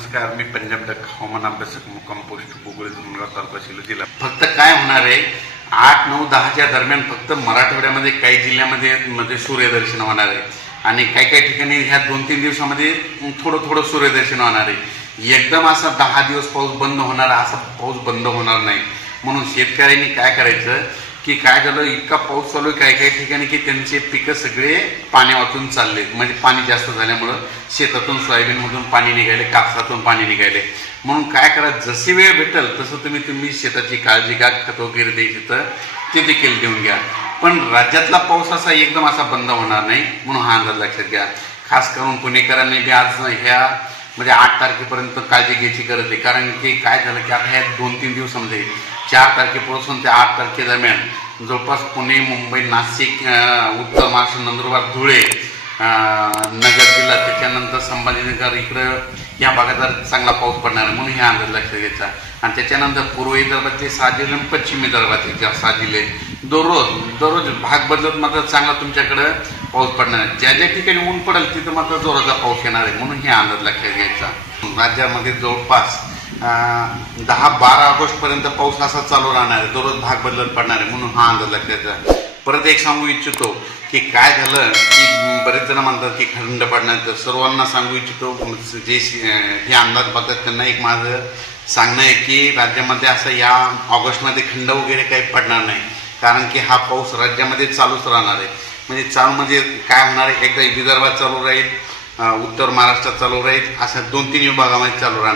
नमस्कार मी पंजाब डक हवामान अभ्यासक मुक्काम पोस्ट बोगळे धुमरा तालुका शिलो जिल्हा. फक्त काय होणार आहे आठ नऊ दहाच्या दरम्यान फक्त मराठवाड्यामध्ये काही जिल्ह्यामध्ये मध्ये सूर्यदर्शन होणार आहे. आणि काही काही ठिकाणी ह्या दोन तीन दिवसामध्ये थोडं थोडं सूर्यदर्शन होणार आहे. एकदम असा दहा दिवस पाऊस बंद होणार असा पाऊस बंद होणार नाही. म्हणून शेतकऱ्यांनी काय करायचं की काय झालं इतका पाऊस चालू आहे काही काही ठिकाणी की त्यांचे पिकं सगळे पाण्यावातून चालले. म्हणजे पाणी जास्त झाल्यामुळं शेतातून सोयाबीनमधून पाणी निघाले कापसातून पाणी निघाले म्हणून काय करा जशी वेळ भेटेल तसं तुम्ही तुम्ही शेताची काळजी घ्या खत वगैरे द्यायची तर ते देखील देऊन घ्या. पण राज्यातला पाऊस असा एकदम असा बंद होणार नाही म्हणून हा अंदाज लक्षात घ्या. खास करून पुणेकरांनी बी आज ह्या म्हणजे आठ तारखेपर्यंत काळजी घ्यायची गरज आहे कारण की काय झालं की आता ह्या दोन तीन दिवसामध्ये चार तारखेपासून ते आठ तारखेदरम्यान जवळपास पुणे मुंबई नाशिक उत्तर महाराष्ट्र नंदुरबार धुळे नगर जिल्हा त्याच्यानंतर संभाजीनगर इकडं या भागात जर चांगला पाऊस पडणार आहे म्हणून हे अंदाज लक्षात घ्यायचा. आणि त्याच्यानंतर पूर्व विदर्भातले सहा जिल्हे आणि पश्चिम विदर्भातले सहा जिल्हे दररोज दररोज भाग बदलत मात्र चांगला तुमच्याकडं पाऊस पडणार आहे ज्या ज्या ठिकाणी ऊन पडेल तिथं मात्र जोराचा पाऊस येणार आहे. म्हणून हे अंदाज लक्षात घ्यायचा. राज्यामध्ये जवळपास दहा बारा ऑगस्टपर्यंत पाऊस असा चालू राहणार आहे. दररोज भाग बदलत पडणार आहे. म्हणून हा अंदाज लक्षात परत एक सांगू इच्छितो की काय झालं की बरेच जण म्हणतात की खंड पडणार तर सर्वांना सांगू इच्छितो जे हे अंदाज बघतात त्यांना एक माझं सांगणं आहे की राज्यामध्ये असं या ऑगस्टमध्ये खंड वगैरे काही पडणार नाही. कारण की हा पाऊस राज्यामध्ये चालूच राहणार आहे. म्हणजे चालू म्हणजे काय होणार आहे? एकदा विदर्भात चालू राहील उत्तर महाराष्ट्रात चालू राहील अशा दोन तीन विभागामध्ये चालू राहणार.